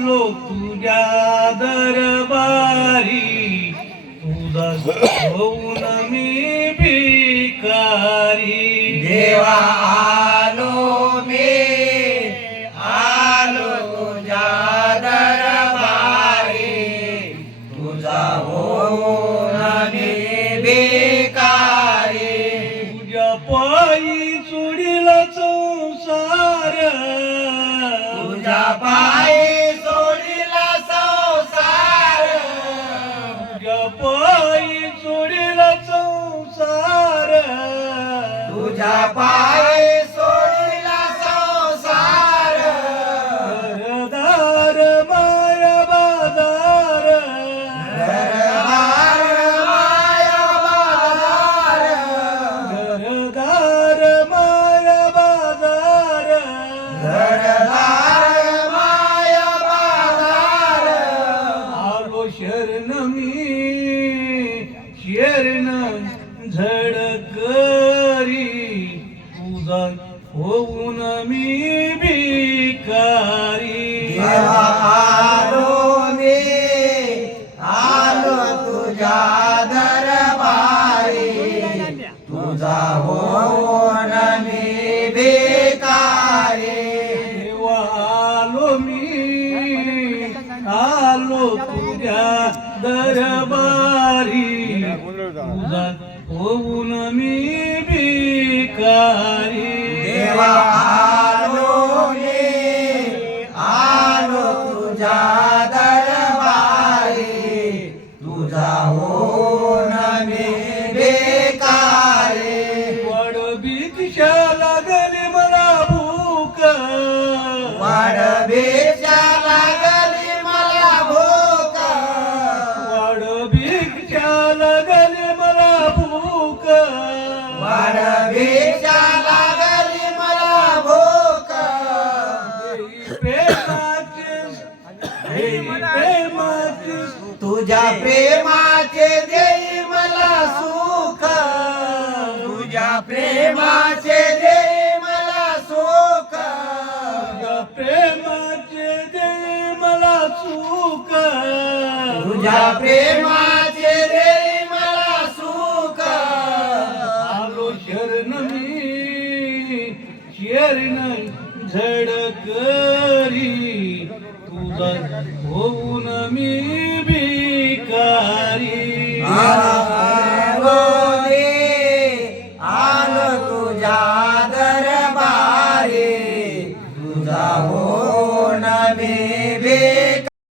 आलो तुझ्या दरबारी. तुझा होऊन मी भिकारी. देवा आलो मी. आलो तुझ्या दरबारी. तुझा होऊन मी भिकारी. तुझ्या पायी चुडीला संसार. तुझ्या पायी पायी सोडिला संसार. माया बाजार. माया बाजार. घरदार माया बाजार. घरदार माया बाजार. आलो शरण मी शरण झडकरी तुझा होऊन मी भिकारी. आलो मी आलो तुझ्या दरबारी. तुझा होऊन मी भिकारी. आलो मी आलो तुझ्या दरबारी. तुझा होऊन मी भिकारी. बेकारी. वड बीतशा लागली मला भूक. वाढ बेच्या लागली मला भूक. वाड भिक्षा लागली मला भूक. वाढ बेच्या लागली मला भूक. प्रेमाचे प्रेमाचे. तुझ्या प्रेमाचे देई मला तुझ्या प्रेमाचे देई मला सुख. प्रेमाचे दे मला चूक तुझ्या प्रेमाचे देई मला सुख. आलो शरण मी शरण झडकरी. तुझा होऊन मी भिकारी.